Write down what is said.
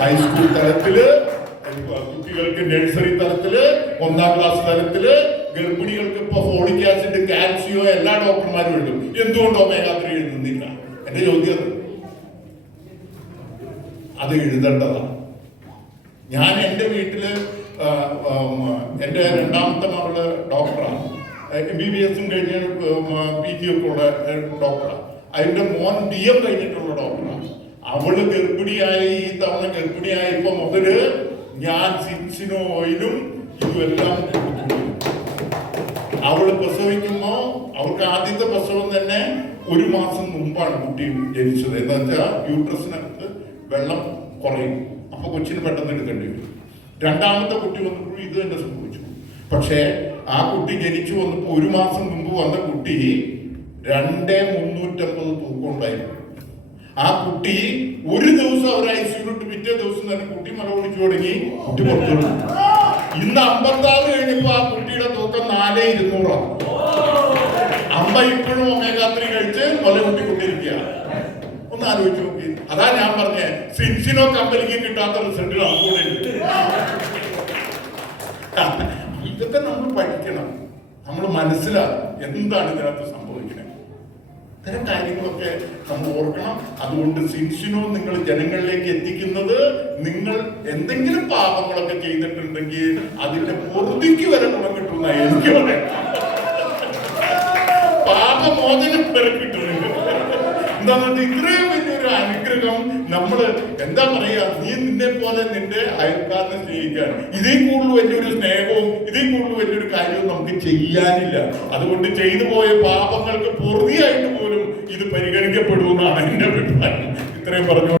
High school തലത്തില് കുട്ടികൾക്ക് nursery തലത്തില് 1ാം ക്ലാസ് തലത്തില് ഗർഭിണികൾക്ക് ഇപ്പൊ ഫോളിക് ആസിഡ് കാൽസ്യോ എല്ലാ ഡോക്ടർമാരും എഴുതും. എന്തുകൊണ്ട് ഒമേഗ-3 എഴുതുന്നില്ല? എന്റെ ചോദ്യം അത് എഴുതേണ്ടതാണ്. ഞാൻ എൻ്റെ വീട്ടില് എൻ്റെ 2ാമത്തെ മകള് ഡോക്ടറാണ്, MBBS കഴിഞ്ഞ PG ഒക്കെ ഉള്ള ഡോക്ടറാണ്. അതിന്റെ മോൻ DM കഴിഞ്ഞിട്ടുള്ള ഡോക്ടറാണ്. അവള് ഗർഭിണിയായി, ഈ തവണ ഗർഭിണിയായപ്പോ മുതല് ഞാൻ സിൻസിനോ ഓയിലും ഇതുമെല്ലാം കൊടുത്തു. അവള് പ്രസവിക്കുമ്പോ അവൾക്ക് ആദ്യത്തെ പ്രസവം തന്നെ 1 മാസം മുമ്പാണ് കുട്ടി ജനിച്ചത്. എന്താ വെച്ചാൽ യൂട്രസിനകത്ത് വെള്ളം കുറയും, അപ്പൊ കൊച്ചിന് പെട്ടെന്ന് എടുക്കേണ്ടി വരും. 2ാമത്തെ കുട്ടി വന്നപ്പോൾ ഇത് തന്നെ സംഭവിച്ചു. പക്ഷേ ആ കുട്ടി ജനിച്ചു വന്നപ്പോ 1 മാസം മുമ്പ് വന്ന കുട്ടി 2,350 തൂക്കം ഉണ്ടായിരുന്നു. ആ കുട്ടി ഒരു ദിവസം അവർ ഐസിയുലിട്ട് പിറ്റേ ദിവസം തന്നെ കുട്ടി മലവിളിച്ചു തുടങ്ങി, കുട്ടി പുറത്തു. ഇന്ന് 56 കഴിഞ്ഞപ്പോ ആ കുട്ടിയുടെ തൂക്കം 4,200. അമ്മ ഇപ്പോഴും ഒമേഗ-3 കഴിച്ച് കൊല കൂട്ടിക്കൊണ്ടിരിക്കുക. ഒന്ന് ആലോചിച്ച് നോക്കി. അതാ ഞാൻ പറഞ്ഞേ, സിൻസിനോ കമ്പനിക്ക് കിട്ടാത്ത റിസൾട്ട് നമുക്കൂടെ ഉണ്ട്. ഇതൊക്കെ നമ്മൾ പഠിക്കണം, നമ്മൾ മനസ്സിലാക്കണം എന്താണ് ഇതിനകത്ത് സംഭവിക്കുന്നത്. ഇത്തരം കാര്യങ്ങളൊക്കെ നമ്മൾ ഓർക്കണം. അതുകൊണ്ട് സിൻസിനോ നിങ്ങൾ ജനങ്ങളിലേക്ക് എത്തിക്കുന്നത്, നിങ്ങൾ എന്തെങ്കിലും പാപങ്ങളൊക്കെ ചെയ്തിട്ടുണ്ടെങ്കിൽ അതിന്റെ പൊറുതിക്ക് വരെ ഗുണം കിട്ടുന്ന എനിക്ക് പറയാം. പാപമോചനം വരെ കിട്ടുന്നുണ്ട്. എന്താണെന്ന് ഇത്രയും വലിയൊരു അനുഗ്രഹം നമ്മള് എന്താ പറയാ, നീ നിന്നെ പോലെ നിന്റെ അയൽക്കാരനെ സ്നേഹിക്കാൻ ഇതിൽ കൂടുതൽ വലിയൊരു സ്നേഹവും ഇതിൽ കൂടുതൽ വലിയൊരു കാര്യവും നമുക്ക് ചെയ്യാനില്ല. അതുകൊണ്ട് ചെയ്തു പോയ പാപങ്ങൾക്ക് പൊറുതിയായിട്ട് പോലും ഇത് പരിഗണിക്കപ്പെടുമെന്നാണ് എന്റെ അഭിപ്രായം. ഇത്രയും പറഞ്ഞു.